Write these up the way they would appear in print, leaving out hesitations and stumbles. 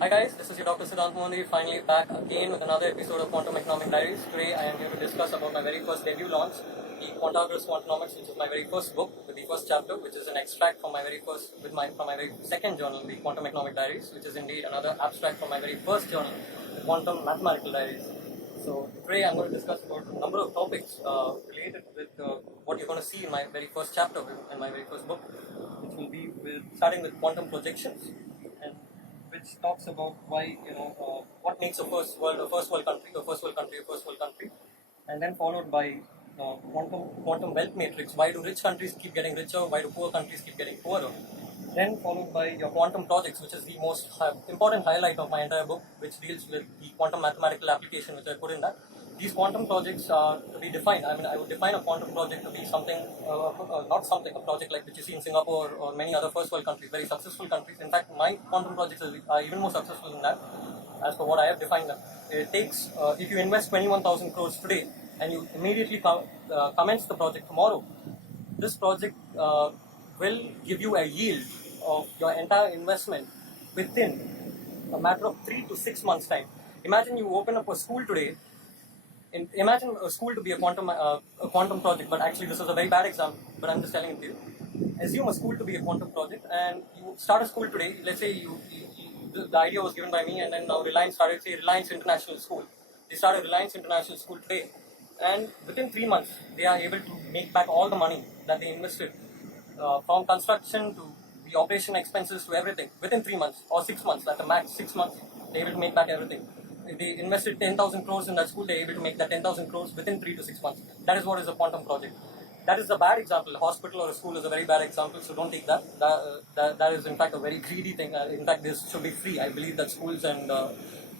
Hi guys, this is your Dr. Siddhant Mohanty, finally back again with another episode of Quantum Economic Diaries. Today I am here to discuss about my very first debut launch, the Quantagraph Quantonomics, which is my very first book with the first chapter, which is an extract from my very second journal, the Quantum Economic Diaries, which is indeed another abstract from my very first journal, the Quantum Mathematical Diaries. So today I'm going to discuss about a number of topics related with what you're going to see in my very first chapter in my very first book, which will be starting with quantum projections, and which talks about why what makes a first world country, and then followed by quantum wealth matrix. Why do rich countries keep getting richer? Why do poor countries keep getting poorer? Then followed by your quantum projects, which is the most important highlight of my entire book, which deals with the quantum mathematical application which I put in that. These quantum projects are to be defined. I mean, I would define a quantum project to be something, a project like which you see in Singapore or many other first world countries, very successful countries. In fact, my quantum projects are even more successful than that, as per what I have defined them. It takes, if you invest 21,000 crores today and you immediately commence the project tomorrow, this project will give you a yield of your entire investment within a matter of 3 to 6 months time. Imagine you open up a school today. Imagine a school to be a quantum project, but actually this is a very bad example, but I'm just telling it to you. Assume a school to be a quantum project, and you start a school today. Let's say the idea was given by me, and then now Reliance started, say, Reliance International School. They started Reliance International School today, and within 3 months, they are able to make back all the money that they invested, from construction to the operation expenses to everything, within 3 months or 6 months, at the max 6 months, they're able to make back everything. If they invested 10,000 crores in that school, they're able to make that 10,000 crores within 3 to 6 months. That is what is a quantum project. That is a bad example. A hospital or a school is a very bad example, so don't take that. That is in fact a very greedy thing. In fact, this should be free. I believe that schools and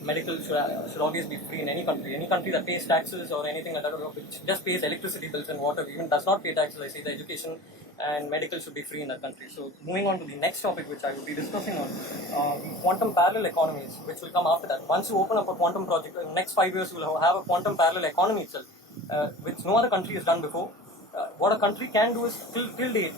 medical should always be free in any country. Any country that pays taxes or anything like that, which just pays electricity bills and water, even does not pay taxes, I say the education and medical should be free in that country. So moving on to the next topic which I will be discussing on, quantum parallel economies, which will come after that. Once you open up a quantum project, in the next 5 years you will have a quantum parallel economy itself, which no other country has done before. What a country can do is till date,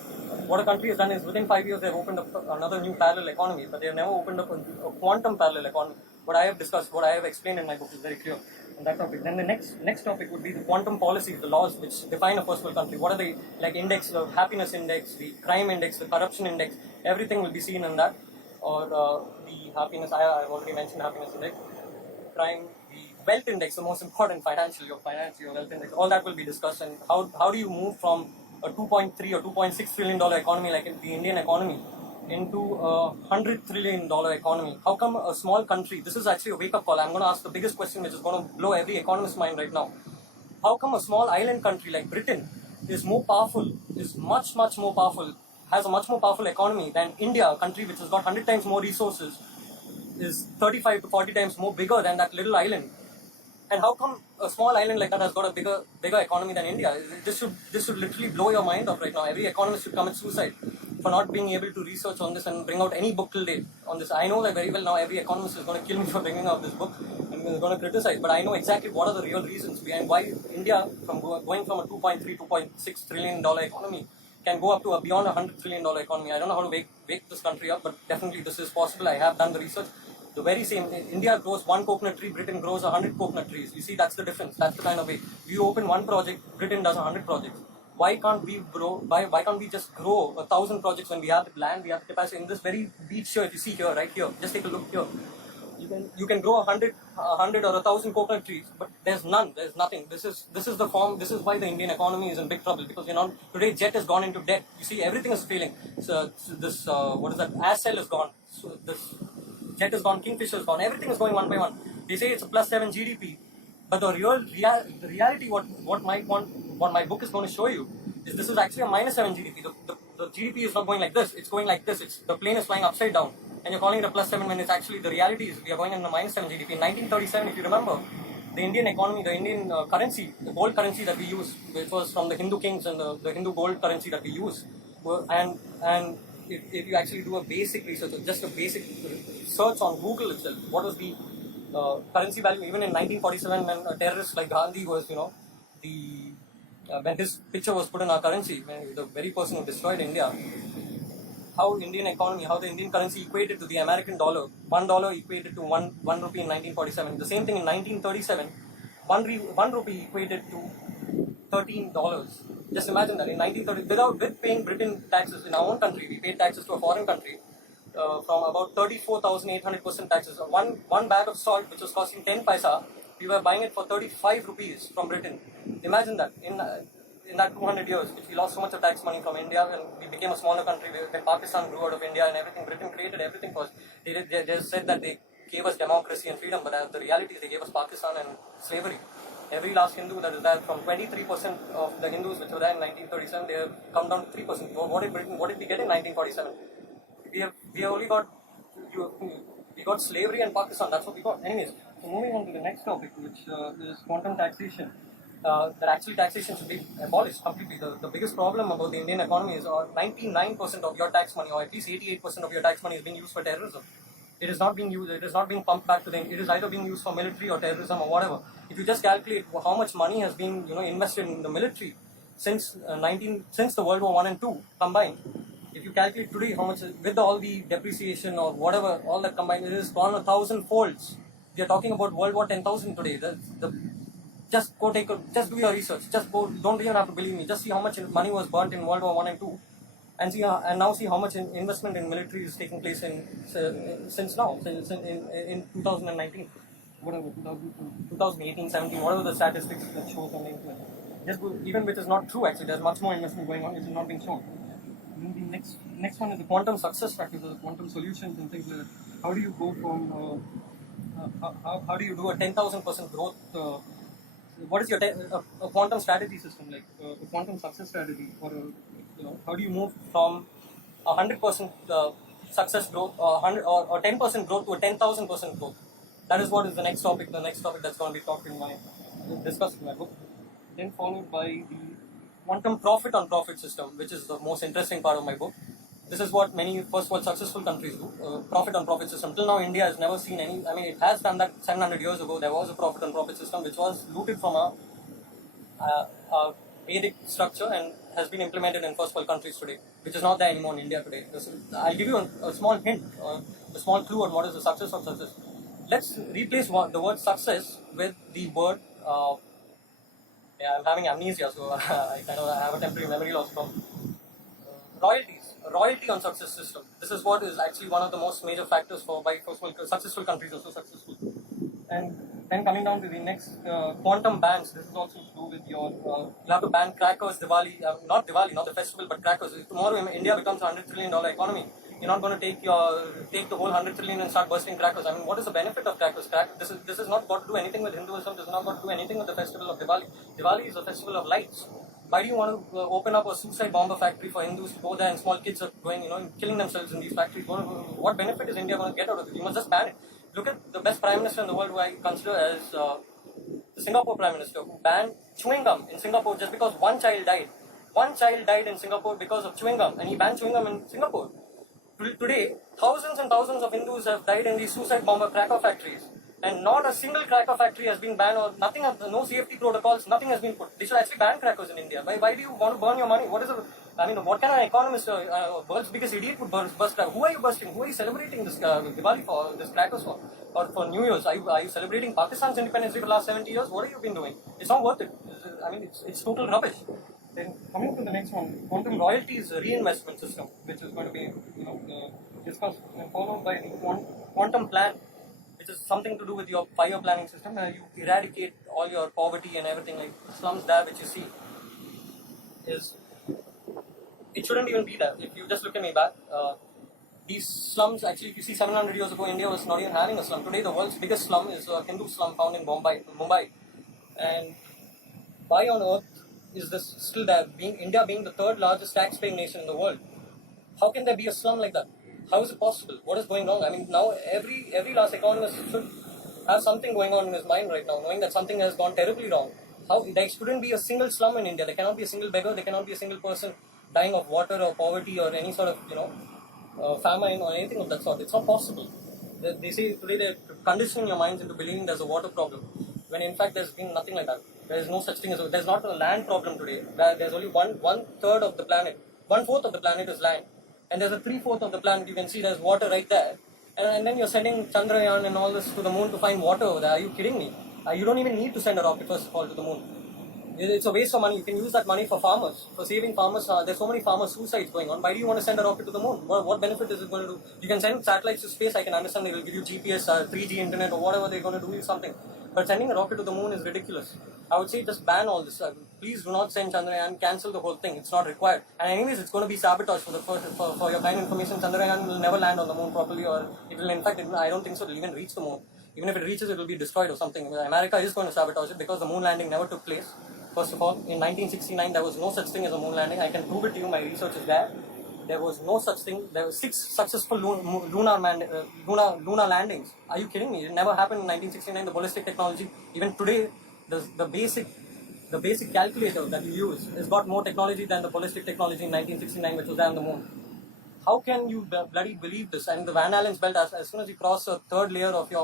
what a country has done is within 5 years they have opened up another new parallel economy, but they have never opened up a quantum parallel economy. What I have discussed, what I have explained in my book is very clear on that topic. Then the next topic would be the quantum policies, the laws which define a first world country. What are they, like index, the happiness index, the crime index, the corruption index, everything will be seen in that. Or the happiness, I have already mentioned happiness index, crime, the wealth index, the most important, your wealth index, all that will be discussed. And how do you move from a 2.3 or 2.6 trillion dollar economy like in the Indian economy into a $100 trillion economy? How come a small country, this is actually a wake-up call. I'm going to ask the biggest question which is going to blow every economist's mind right now. How come a small island country like Britain is more powerful, is much more powerful, has a much more powerful economy than India, a country which has got 100 times more resources, is 35 to 40 times more bigger than that little island? And how come a small island like that has got a bigger economy than India? This should literally blow your mind off right now. Every economist should commit suicide for not being able to research on this and bring out any book till date on this. I know that very well now. Every economist is going to kill me for bringing out this book and is going to criticize. But I know exactly what are the real reasons behind why India, from going from a 2.3, 2.6 trillion dollar economy, can go up to beyond a $100 trillion economy. I don't know how to wake this country up, but definitely this is possible. I have done the research. The very same, India grows one coconut tree, Britain grows 100 coconut trees. You see, that's the difference. That's the kind of way. You open one project, Britain does 100 projects. Why can't we grow? Why can't we just grow 1,000 projects when we have the land, we have the capacity? In this very beach here, you see here, right here, just take a look here. You can grow 100 or 1,000 coconut trees, but there's none. There's nothing. This is the form. This is why the Indian economy is in big trouble, because today jet has gone into debt. You see, everything is failing. So this what is that? Ascel is gone. So this jet is gone. Kingfisher is gone. Everything is going one by one. They say it's a +7 GDP, but the reality, what my book is going to show you is this is actually a -7 GDP. The GDP is not going like this. It's going like this. The plane is flying upside down. And you're calling it a +7 when it's actually, the reality is we are going in a -7 GDP. In 1937, if you remember, the Indian economy, the Indian currency, the gold currency that we use, which was from the Hindu kings and the Hindu gold currency that we use, and if you actually do a basic research, just a basic search on Google itself, what was the currency value even in 1947 when a terrorist like Gandhi was, when his picture was put in our currency, the very person who destroyed India, how Indian economy, how the Indian currency equated to the American dollar. $1 equated to one rupee in 1947. The same thing in 1937. One rupee equated to $13. Just imagine that in 1930, with paying Britain taxes in our own country, we paid taxes to a foreign country from about 34,800% taxes. One bag of salt, which was costing 10 paisa, we were buying it for 35 rupees from Britain. Imagine that in that 200 years, which we lost so much of tax money from India, and we became a smaller country. When Pakistan grew out of India and everything, Britain created everything for us. They said that they gave us democracy and freedom, but the reality is they gave us Pakistan and slavery. Every last Hindu that is there, from 23% of the Hindus which were there in 1937, they have come down to 3%. What did we get in 1947? We have only got we got slavery and Pakistan. That's what we got. Anyways, so moving on to the next topic, which is quantum taxation. That actually taxation should be abolished completely. The biggest problem about the Indian economy is 99% of your tax money, or at least 88% of your tax money, is being used for terrorism. It is not being used. It is not being pumped back to them. It is either being used for military or terrorism or whatever. If you just calculate how much money has been invested in the military since since the World War I and II combined, if you calculate today how much with all the depreciation or whatever, all that combined, it is gone 1,000 folds. We are talking about World War 10,000 today. Just go just do your research. Just go. Don't even have to believe me. Just see how much money was burnt in World War I and II. And now see how much investment in military is taking place since now, in 2019, whatever, 2018, 17, whatever the statistics that shows on the internet. Even which is not true actually, there's much more investment going on which is not being shown. And the next one is the quantum success factors, the quantum solutions and things like that. How do you go from, how do you do a 10,000% growth? What is your a quantum strategy system, like a quantum success strategy, or how do you move from 100% success growth or 10% growth to a 10,000% growth? That is what is the next topic. The next topic that's going to be discussed in my book. Then followed by the quantum profit on profit system, which is the most interesting part of my book. This is what many first world successful countries do. Profit on profit system. Till now, India has never seen any. I mean, it has done that 700 years ago. There was a profit on profit system which was looted from a Vedic structure and has been implemented in first world countries today, which is not there anymore in India today. I'll give you a small hint, a small clue on what is the success of success. Let's replace the word success with the word. I'm having amnesia, so I kind of have a temporary memory loss from royalties. Royalty on success system. This is what is actually one of the most major factors for why successful countries are so successful. And then coming down to the next, quantum bans. This is also to do with your, you have to ban crackers, Diwali, not the festival, but crackers. If tomorrow India becomes a $100 trillion economy, you're not going to take the whole 100 trillion and start bursting crackers. I mean, what is the benefit of crackers? This is not got to do anything with Hinduism. This is not got to do anything with the festival of Diwali. Diwali is a festival of lights. Why do you want to open up a suicide bomber factory for Hindus to go there and small kids are going, killing themselves in these factories? What benefit is India going to get out of it? You must just ban it. Look at the best prime minister in the world, who I consider as the Singapore prime minister, who banned chewing gum in Singapore just because one child died. One child died in Singapore because of chewing gum, and he banned chewing gum in Singapore. Today, thousands and thousands of Hindus have died in these suicide bomber cracker factories, and not a single cracker factory has been banned, or nothing. No safety protocols, nothing has been put. They should actually ban crackers in India. Why do you want to burn your money? What kind of economist, world's biggest idiot would burst crackers? Who are you bursting? Who are you celebrating this Diwali for? This crackers for? Or for New Year's? Are you celebrating Pakistan's independence for the last 70 years? What have you been doing? It's not worth it. I mean, it's total rubbish. Then coming to the next one, quantum royalties reinvestment system, which is going to be discussed, and followed by the quantum plan, which is something to do with your 5-year planning system. You eradicate all your poverty and everything, like slums there, which you see it shouldn't even be there. If you just look at me back, these slums, actually, if you see 700 years ago, India was not even having a slum. Today, the world's biggest slum is a Hindu slum found in Mumbai. And why on earth is this still there? India being the third largest tax-paying nation in the world, how can there be a slum like that? How is it possible? What is going wrong? I mean, now every last economist should have something going on in his mind right now, knowing that something has gone terribly wrong. There shouldn't be a single slum in India. There cannot be a single beggar. There cannot be a single person dying of water or poverty or any sort of famine or anything of that sort. It's not possible. They say today they're conditioning your minds into believing there's a water problem, when in fact there's been nothing like that. There is no such thing there's not a land problem today. There's only one third of the planet, 1/4 of the planet is land, and there's a 3/4 of the planet you can see there's water right there, and then you're sending Chandrayaan and all this to the moon to find water over there. Are you kidding me? You don't even need to send a rocket first of all to the moon. It's a waste of money. You can use that money for farmers, for saving farmers. There's so many farmer suicides going on. Why do you want to send a rocket to the moon? What benefit is it going to do? You can send satellites to space. I can understand they will give you GPS, 3G internet, or whatever they're going to do you something. But sending a rocket to the moon is ridiculous. I would say just ban all this. Please do not send Chandrayaan. Cancel the whole thing. It's not required. And anyways, it's going to be sabotage for your kind information. Chandrayaan will never land on the moon properly, or it will. In fact, I don't think so. It will even reach the moon. Even if it reaches, it will be destroyed or something. America is going to sabotage it because the moon landing never took place. First of all, in 1969, there was no such thing as a moon landing. I can prove it to you. My research is there. There was no such thing. There were 6 successful lunar landings. Are you kidding me? It never happened in 1969. The ballistic technology, even today, the basic calculator that you use has got more technology than the ballistic technology in 1969, which was there on the moon. How can you bloody believe this? And the Van Allen's belt, as soon as you cross a third layer of your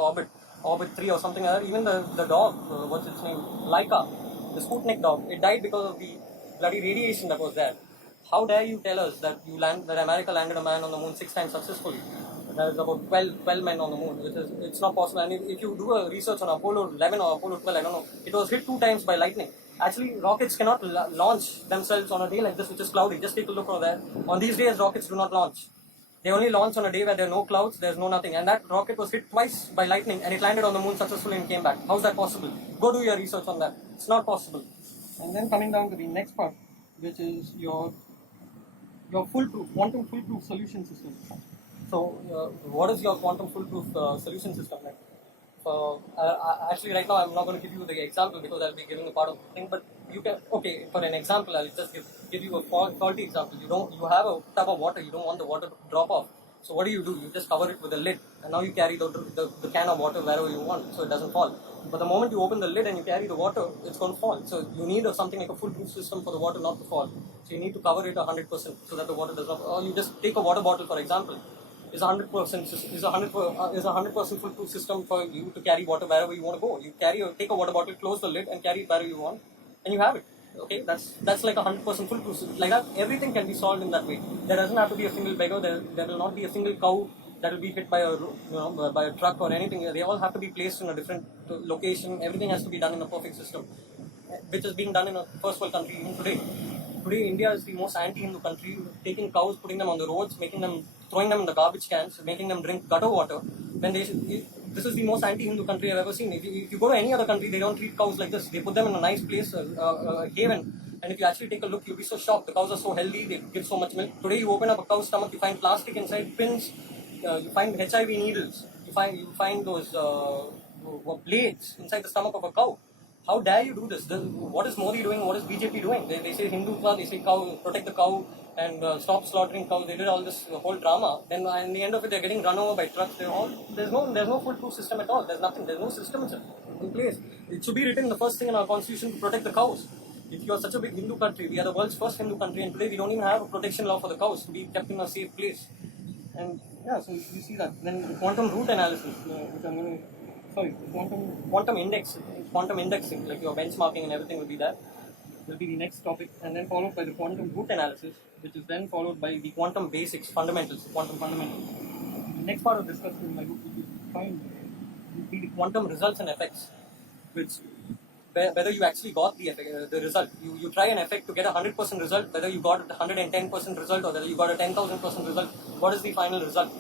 orbit 3 or something like that, even the dog, what's its name, Laika, the Sputnik dog, it died because of the bloody radiation that was there. How dare you tell us that America landed a man on the moon 6 times successfully? There's about 12 men on the moon, it's not possible. And if you do a research on Apollo 11 or Apollo 12, I don't know, it was hit 2 times by lightning. Actually, rockets cannot launch themselves on a day like this, which is cloudy. Just take a look over there. On these days, rockets do not launch. They only launch on a day where there are no clouds, there's no nothing. And that rocket was hit twice by lightning and it landed on the moon successfully and came back. How's that possible? Go do your research on that. It's not possible. And then coming down to the next part, which is your quantum foolproof solution system. So, what is your quantum foolproof solution system like? Actually, right now I'm not going to give you the example because I'll be giving a part of the thing. But you can, okay, for an example, I'll just give you a faulty example. You have a tub of water. You don't want the water to drop off. So what do? You just cover it with a lid, and now you carry the can of water wherever you want, so it doesn't fall. But the moment you open the lid and you carry the water, it's going to fall. So you need something like a foolproof system for the water not to fall. So you need to cover it 100% so that the water does not. Or you just take a water bottle, for example. Is 100% foolproof system for you to carry water wherever you want to go. You take a water bottle, close the lid, and carry it wherever you want, and you have it. Okay, that's like 100% foolproof system. Like that, everything can be solved in that way. There doesn't have to be a single beggar. There will not be a single cow that will be hit by by a truck or anything. They all have to be placed in a different location. Everything has to be done in a perfect system, which is being done in a first world country even today. Today, India is the most anti-Hindu country, taking cows, putting them on the roads, throwing them in the garbage cans, making them drink gutter water. This is the most anti-Hindu country I've ever seen. If you go to any other country, they don't treat cows like this. They put them in a nice place, a haven. And if you actually take a look, you'll be so shocked. The cows are so healthy, they give so much milk. Today, you open up a cow's stomach, you find plastic inside, pins, you find HIV needles, you find those blades inside the stomach of a cow. How dare you do this? What is Modi doing? What is BJP doing? They say Hindutva, they say cow, protect the cow and stop slaughtering cows. They did all this whole drama. Then in the end of it, they're getting run over by trucks. There's no foolproof system at all. There's nothing. There's no system in place. It should be written the first thing in our constitution to protect the cows. If you are such a big Hindu country, we are the world's first Hindu country, and today we don't even have a protection law for the cows to be kept in a safe place. And yeah, so you see that. Then quantum root analysis, which I'm going to. Sorry, quantum indexing, like your benchmarking and everything will be there. Will be the next topic, and then followed by the quantum root analysis, which is then followed by the quantum basics, quantum fundamentals. The next part of discussion in my book will be the quantum results and effects, which whether you actually got the effect, the result. You try an effect to get a 100% result, whether you got a 110% result or whether you got a 10,000% result. What is the final result?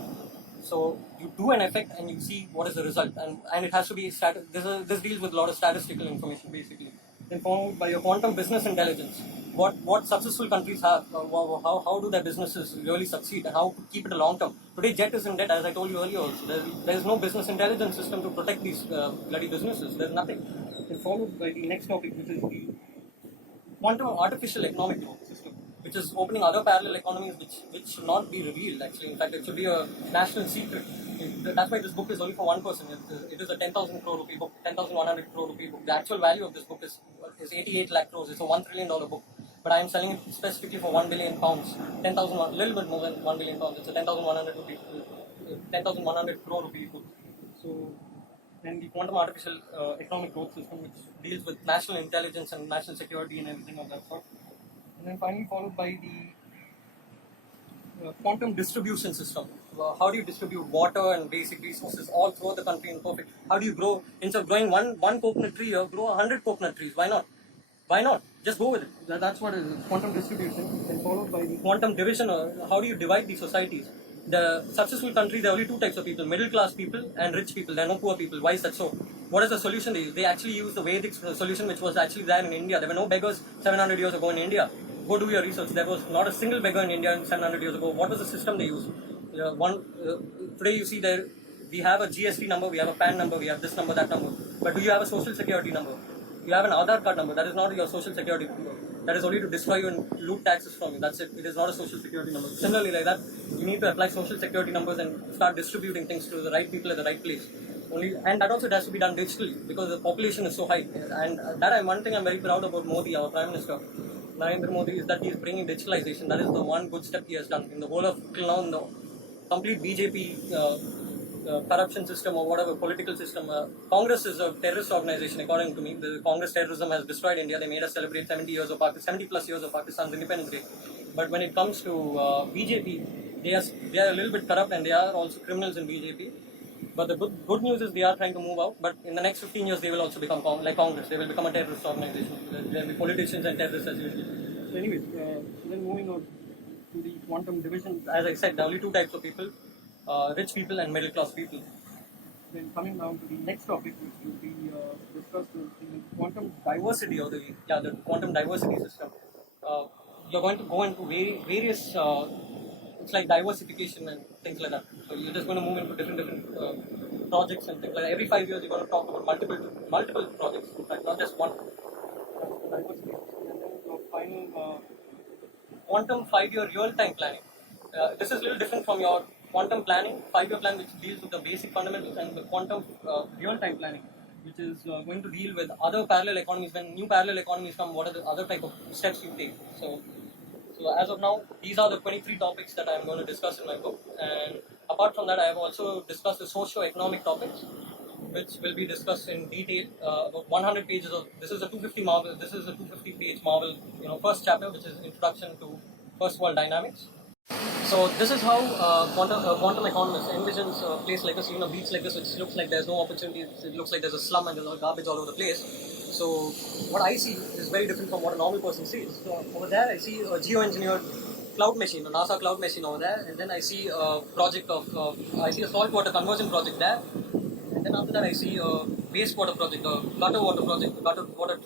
So you do an effect and you see what is the result, and it has to be this deals with a lot of statistical information basically. Then followed by your quantum business intelligence. What successful countries have, how do their businesses really succeed, and how to keep it a long term. Today, Jet is in debt, as I told you earlier. Also, there is no business intelligence system to protect these bloody businesses. There's nothing. Then followed by the next topic, which is the quantum artificial economic growth system, which is opening other parallel economies which should not be revealed actually. In fact, it should be a national secret. That's why this book is only for one person. It is a 10,000 crore rupee book, 10,100 crore rupee book. The actual value of this book is 88 lakh crores. It's a $1 trillion book. But I am selling it specifically for £1 billion. 10,000, a little bit more than £1 billion. It's a 10,100 crore rupee book. So, then the quantum artificial economic growth system, which deals with national intelligence and national security and everything of that sort. And then finally followed by the quantum distribution system. How do you distribute water and basic resources all throughout the country in perfect? How do you grow, instead of growing one coconut tree, you grow 100 coconut trees? Why not? Why not? Just go with it. That's what it is. Quantum distribution, and followed by the quantum division. How do you divide these societies? The successful country, there are only two types of people: middle class people and rich people. There are no poor people. Why is that so? What is the solution they use? They actually use the Vedic solution, which was actually there in India. There were no beggars 700 years ago in India. Go do your research. There was not a single beggar in India 700 years ago. What was the system they used? Today you see there, we have a GST number, we have a PAN number, we have this number, that number. But do you have a social security number? You have an Aadhaar card number. That is not your social security number. That is only to destroy you and loot taxes from you. That's it. It is not a social security number. Similarly, like that, you need to apply social security numbers and start distributing things to the right people at the right place. And that also has to be done digitally because the population is so high. And one thing I'm very proud about Modi, our Prime Minister, Narendra Modi, is that he is bringing digitalization. That is the one good step he has done. In the whole of till now, in the complete BJP corruption system or whatever political system, Congress is a terrorist organization according to me. The Congress terrorism has destroyed India. They made us celebrate 70 plus years of Pakistan's independence day. But when it comes to BJP, they are a little bit corrupt and they are also criminals in BJP. But the good news is they are trying to move out. But in the next 15 years, they will also become like Congress. They will become a terrorist organization. There will be politicians and terrorists as usual. So anyways, then moving on to the quantum division. As I said, there are only two types of people: rich people and middle class people. Then coming down to the next topic, which will be discussed, is the quantum diversity or the quantum diversity system. You're going to go into various. It's like diversification and things like that. So you're just going to move into different projects and things like that. Every 5 years, you're going to talk about multiple projects, in fact, not just one. Diversity. And then your final quantum 5-year real-time planning. This is a little different from your quantum planning, 5-year plan, which deals with the basic fundamentals, and the quantum real-time planning, which is going to deal with other parallel economies. When new parallel economies come, what are the other type of steps you take? So as of now, these are the 23 topics that I am going to discuss in my book. And apart from that, I have also discussed the socio-economic topics, which will be discussed in detail. About 100 pages of this is a 250 page Marvel, first chapter, which is Introduction to First World Dynamics. So this is how quantum economists envisions a place like this, beach like this, which looks like there's no opportunities. It looks like there's a slum and there's garbage all over the place. So what I see is very different from what a normal person sees. So over there, I see a geoengineered cloud machine, a NASA cloud machine over there, and then I see a project I see a saltwater conversion project there, and then after that I see a wastewater project, a gutter water project, a gutter water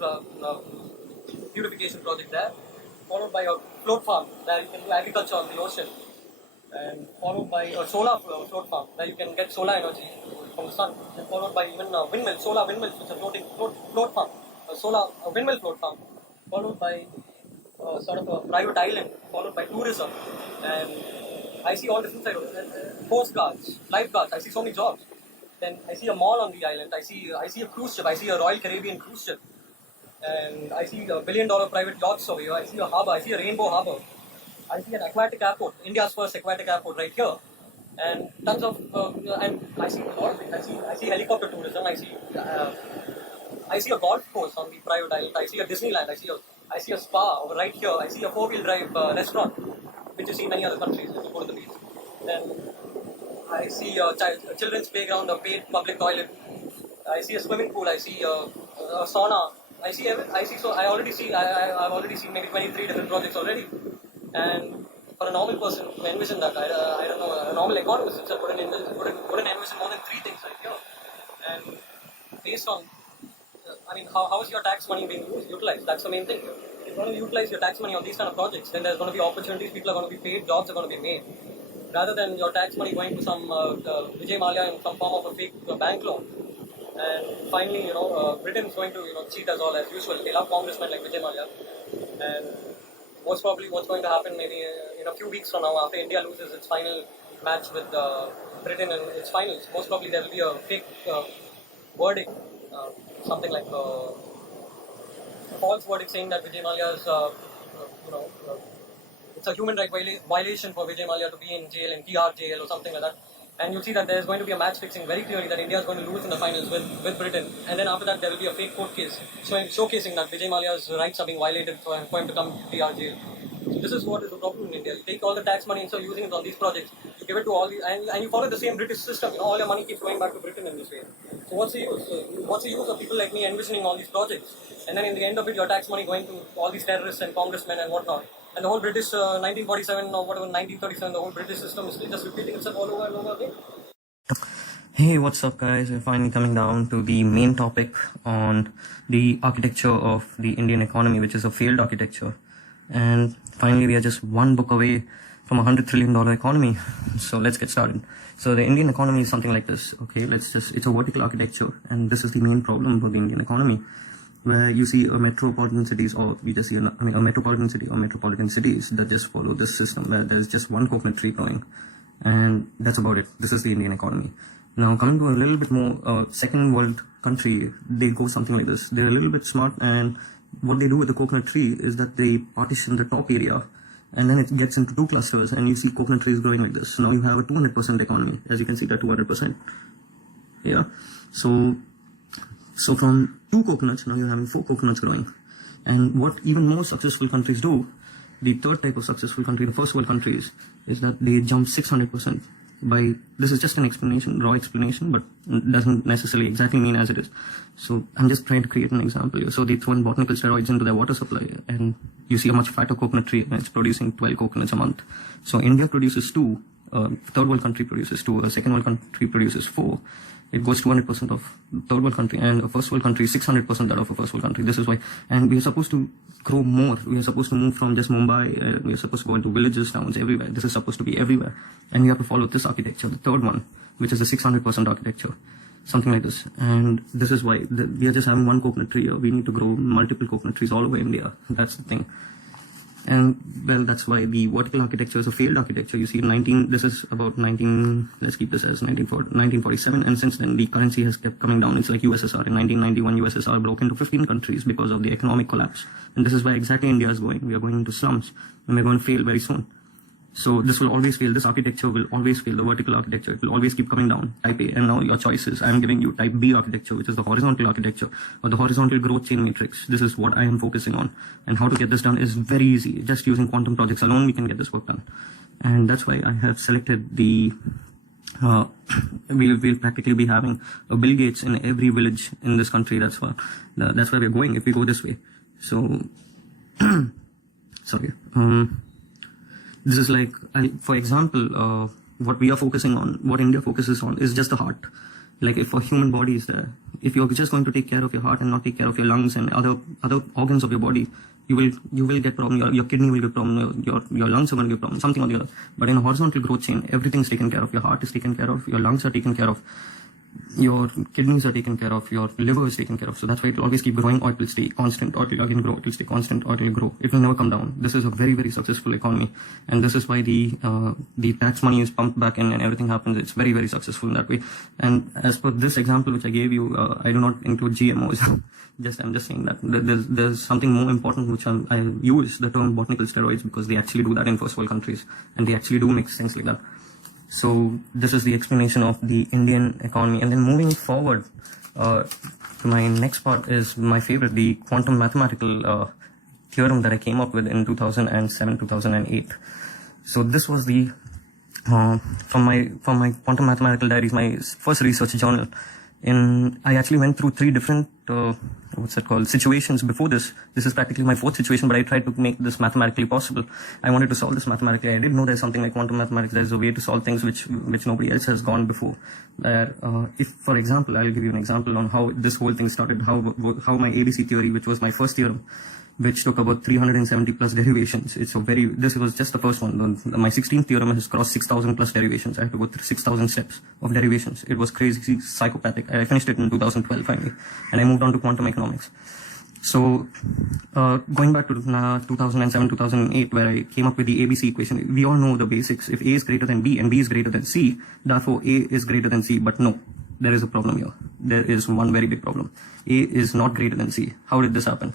purification project there, followed by a float farm where you can do agriculture on the ocean, and followed by a solar float farm where you can get solar energy from the sun, and followed by even windmills, solar windmills, which are float farm, a windmill float farm, followed by sort of a private island, followed by tourism, and I see all different types of coast guards, lifeguards. I see so many jobs. Then I see a mall on the island. I see a cruise ship. I see a Royal Caribbean cruise ship, and I see a $1 billion private yachts over here. I see a harbor. I see a rainbow harbor. I see an aquatic airport, India's first aquatic airport right here, and tons of. I see a lot of things. I see helicopter tourism. I see a golf course on the private island. I see a Disneyland. I see a spa over right here. I see a 4-wheel drive restaurant, which you see in many other countries if you go to the beach. Then I see a children's playground, a paid public toilet. I see a swimming pool. I see a sauna. I've already seen maybe 23 different projects already. And for a normal person to envision that, I don't know, a normal economist itself wouldn't envision more than 3 things right here. And based on, how is your tax money being utilized? That's the main thing. If you're going to utilize your tax money on these kind of projects, then there's going to be opportunities, people are going to be paid, jobs are going to be made. Rather than your tax money going to some Vijay Mallya in some form of a fake bank loan. And finally, Britain is going to, cheat us all as usual. They love congressmen like Vijay Mallya. And most probably what's going to happen maybe in a few weeks from now, after India loses its final match with Britain in its finals, most probably there will be a fake verdict, something like a false verdict saying that Vijay Mallya is, it's a human right violation for Vijay Mallya to be in jail, in TR jail or something like that. And you'll see that there's going to be a match fixing very clearly that India is going to lose in the finals with Britain. And then after that, there will be a fake court case showcasing that Vijay Mallya's rights are being violated for him to come to TR jail. So This is what is the problem in India. You take all the tax money instead of using it on these projects. You give it to all the and you follow the same British system. All your money keeps going back to Britain in this way. So what's the use? What's the use of people like me envisioning all these projects? And then in the end of it, your tax money going to all these terrorists and congressmen and whatnot. And the whole British 1947 or whatever 1937, the whole British system is just repeating itself all over and over again. Hey, what's up guys? We're finally coming down to the main topic on the architecture of the Indian economy, which is a failed architecture. And finally we are just one book away from a $100 trillion economy. So let's get started. So the Indian economy is something like this. Okay, it's a vertical architecture, and this is the main problem for the Indian economy, where you see a metropolitan cities, or we just see a metropolitan city or metropolitan cities that just follow this system where there's just one coconut tree growing, and that's about it. This is the Indian economy. Now coming to a little bit more second world country, they go something like this. They're a little bit smart, and what they do with the coconut tree is that they partition the top area, and then it gets into two clusters, and you see coconut trees growing like this. So now you have a 200% economy, as you can see that 200%. Yeah. So from 2 coconuts, now you're having 4 coconuts growing. And what even more successful countries do, the third type of successful country, the first world countries, is that they jump 600%. This is just an explanation, raw explanation, but doesn't necessarily exactly mean as it is. So I'm just trying to create an example here. So they throw in botanical steroids into their water supply, and you see a much fatter coconut tree, and it's producing 12 coconuts a month. So India produces 2, third world country produces 2, a second world country produces 4. It goes 200% of third world country, and a first world country 600% that of a first world country. This is why, and we are supposed to grow more. We are supposed to move from just Mumbai. We are supposed to go into villages, towns, everywhere. This is supposed to be everywhere, and we have to follow this architecture, the third one, which is a 600% architecture, something like this. And this is why we are just having one coconut tree here. We need to grow multiple coconut trees all over India. That's the thing. And well, that's why the vertical architecture is a failed architecture. You see, this is about let's keep this as 1947, and since then the currency has kept coming down. It's like USSR. In 1991, USSR broke into 15 countries because of the economic collapse. And this is where exactly India is going. We are going into slums, and we're going to fail very soon. So this will always fail. This architecture will always fail. The vertical architecture, it will always keep coming down. Type A. And now your choices. I'm giving you type B architecture, which is the horizontal architecture, or the horizontal growth chain matrix. This is what I am focusing on. And how to get this done is very easy. Just using quantum projects alone, we can get this work done. And that's why I have selected the we'll practically be having a Bill Gates in every village in this country. That's where we're going if we go this way. So sorry. This is like, for example, what we are focusing on, what India focuses on, is just the heart. Like if a human body is there, if you're just going to take care of your heart and not take care of your lungs and other organs of your body, you will get problem. Your kidney will get problem. Your lungs are going to get problem. Something or the other. But in a horizontal growth chain, everything's taken care of. Your heart is taken care of. Your lungs are taken care of. Your kidneys are taken care of, your liver is taken care of. So that's why it will always keep growing, or it will stay constant, or it will again grow, it will stay constant, or it will grow. It will never come down. This is a very, very successful economy. And this is why the tax money is pumped back in and everything happens. It's very, very successful in that way. And as per this example which I gave you, I do not include GMOs. I'm just saying that there's something more important which I use the term botanical steroids, because they actually do that in first world countries, and they actually do mix things like that. So this is the explanation of the Indian economy. And then moving forward, to my next part is my favorite, the quantum mathematical theorem that I came up with in 2007, 2008. So this was the from my quantum mathematical diaries, my first research journal. I actually went through 3 different situations before this. This is practically my 4th situation, but I tried to make this mathematically possible. I wanted to solve this mathematically. I didn't know there's something like quantum mathematics. There's a way to solve things which nobody else has gone before. If, for example, I'll give you an example on how this whole thing started, how my ABC theory, which was my first theorem, which took about 370 plus derivations. This was just the first one. My 16th theorem has crossed 6,000 plus derivations. I had to go through 6,000 steps of derivations. It was crazy, psychopathic. I finished it in 2012 finally, and I moved on to quantum economics. So, going back to 2007, 2008, where I came up with the ABC equation, we all know the basics. If A is greater than B and B is greater than C, therefore A is greater than C. But no, there is a problem here. There is one very big problem. A is not greater than C. How did this happen?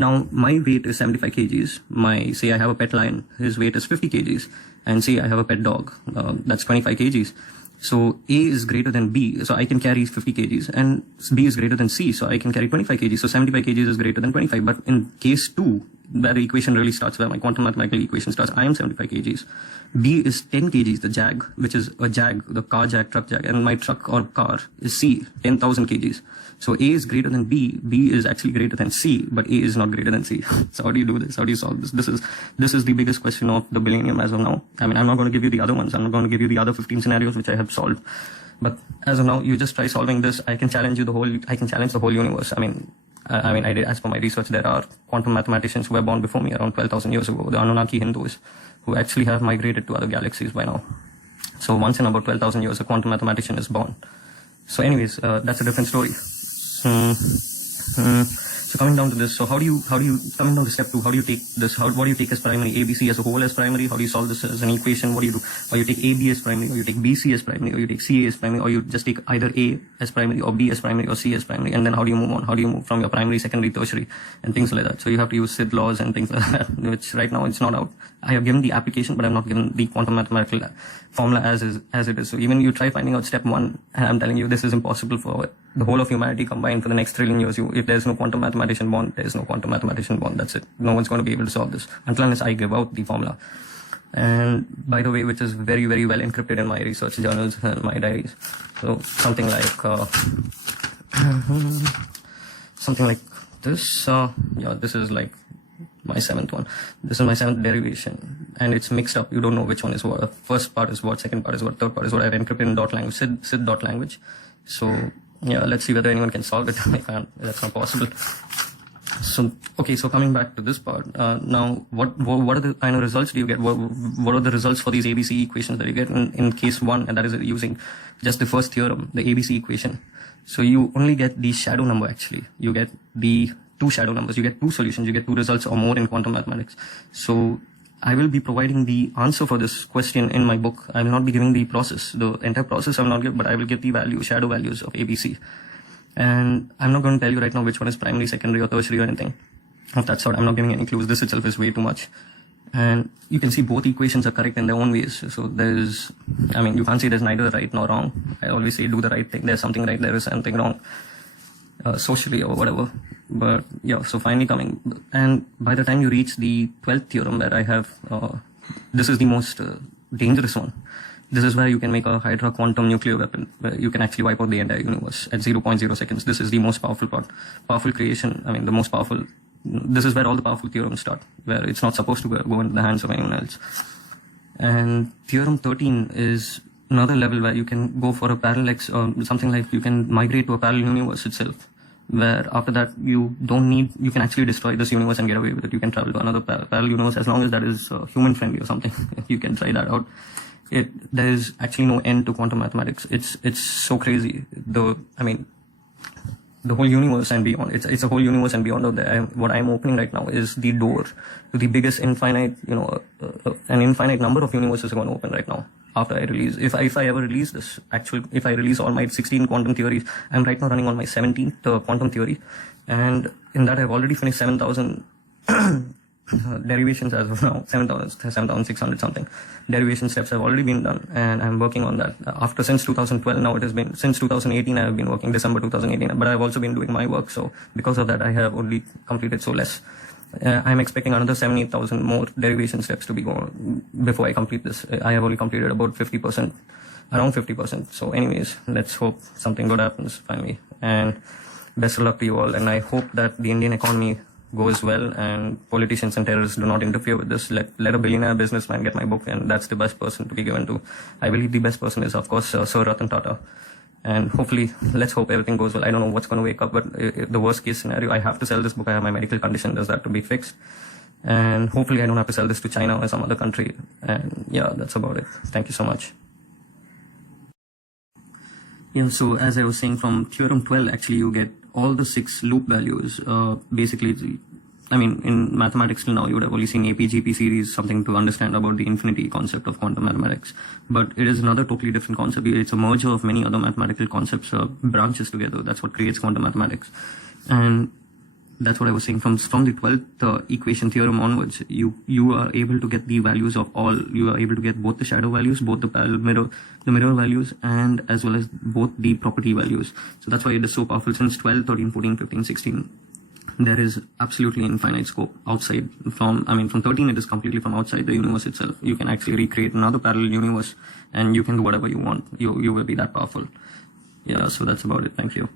Now, my weight is 75 kgs. Say I have a pet lion, his weight is 50 kgs. And say I have a pet dog, that's 25 kgs. So A is greater than B, so I can carry 50 kgs. And B is greater than C, so I can carry 25 kgs. So 75 kgs is greater than 25. But in case 2, where the equation really starts, where my quantum mathematical equation starts. I am 75 kgs. B is 10 kgs, the Jag, which is a Jag, the car Jag, truck Jag, and my truck or car is C, 10,000 kgs. So A is greater than B, B is actually greater than C, but A is not greater than C. So how do you do this? How do you solve this? This is the biggest question of the millennium as of now. I mean, I'm not going to give you the other ones. I'm not going to give you the other 15 scenarios which I have solved. But as of now, you just try solving this. I can challenge the whole universe. I mean, I did, as per my research, there are quantum mathematicians who were born before me around 12,000 years ago, the Anunnaki Hindus, who actually have migrated to other galaxies by now. So once in about 12,000 years, a quantum mathematician is born. So anyways, that's a different story. So coming down to this, so how do you coming down to step 2, how do you take this, what do you take as primary? ABC as a whole as primary? How do you solve this as an equation? What do you do? Or you take AB as primary, or you take BC as primary, or you take CA as primary, or you just take either A as primary, or B as primary, or C as primary, and then how do you move on? How do you move from your primary, secondary, tertiary, and things like that? So you have to use Sid laws and things like that, which right now it's not out. I have given the application, but I'm not given the quantum mathematical formula as it is. So even you try finding out step 1, and I'm telling you this is impossible for the whole of humanity combined for the next trillion years. If there's no quantum mathematician born, there's no quantum mathematician born. That's it. No one's going to be able to solve this until unless I give out the formula. And by the way, which is very, very well encrypted in my research journals and my diaries. So something like this. Yeah, this is like my 7th one. This is my 7th derivation, and it's mixed up. You don't know which one is what. First part is what, second part is what, third part is what. I've encrypted in dot language, Sid dot language. So yeah, let's see whether anyone can solve it. I can't. That's not possible. So okay, so coming back to this part, now what are the kind of results do you get? What are the results for these ABC equations that you get in case 1, and that is using just the first theorem, the ABC equation. So you only get the shadow number actually. You get the 2 shadow numbers. You get 2 solutions. You get 2 results or more in quantum mathematics. So I will be providing the answer for this question in my book. I will not be giving the process, the entire process I will not give, but I will give the shadow values of ABC. And I'm not going to tell you right now which one is primary, secondary, or tertiary or anything of that sort. I'm not giving any clues. This itself is way too much. And you can see both equations are correct in their own ways. So you can't say there's neither right nor wrong. I always say do the right thing. There's something right, there is something wrong. Socially or whatever. But yeah, so finally coming, and by the time you reach the 12th theorem, where I have this is the most dangerous one. This is where you can make a Hydra quantum nuclear weapon, where you can actually wipe out the entire universe at 0.0 seconds. This is the most powerful part. Powerful creation, the most powerful. This is where all the powerful theorems start, where it's not supposed to go into the hands of anyone else. And theorem 13 is another level where you can go for a parallax, or something like you can migrate to a parallel universe itself, where after that you can actually destroy this universe and get away with it. You can travel to another parallel universe as long as that is human friendly or something. You can try that out. There is actually no end to quantum mathematics. It's so crazy. The whole universe and beyond. It's a whole universe and beyond out there. What I'm opening right now is the door to the biggest infinite, an infinite number of universes are going to open right now. After I release, if I ever release this, if I release all my 16 quantum theories, I'm right now running on my 17th quantum theory, and in that I've already finished 7,000 derivations as of now. 7,600 something derivation steps have already been done, and I'm working on that since 2012. Now it has been since 2018 I have been working, December 2018, but I've also been doing my work, so because of that I have only completed so less. I'm expecting another 7,000-8,000 more derivation steps to be going before I complete this. I have only completed about 50%, around 50%. So anyways, let's hope something good happens finally, and best of luck to you all. And I hope that the Indian economy goes well and politicians and terrorists do not interfere with this. Let a billionaire businessman get my book, and that's the best person to be given to. I believe the best person is, of course, Sir Ratan Tata. And hopefully, let's hope everything goes well. I don't know what's going to wake up, but the worst case scenario, I have to sell this book. I have my medical condition, does that to be fixed. And hopefully I don't have to sell this to China or some other country. And yeah, that's about it. Thank you so much. Yeah, so as I was saying, from theorem 12, actually you get all the 6 loop values. Basically, in mathematics till now, you would have only seen AP-GP series, something to understand about the infinity concept of quantum mathematics. But it is another totally different concept. It's a merger of many other mathematical concepts, branches together. That's what creates quantum mathematics. And that's what I was saying. From the 12th equation theorem onwards, you are able to get the values of all. You are able to get both the shadow values, both the parallel mirror values, and as well as both the property values. So that's why it is so powerful. Since 12, 13, 14, 15, 16, there is absolutely infinite scope outside from 13 it is completely from outside the universe itself. You can actually recreate another parallel universe and you can do whatever you want. You will be that powerful. Yeah, so that's about it. Thank you.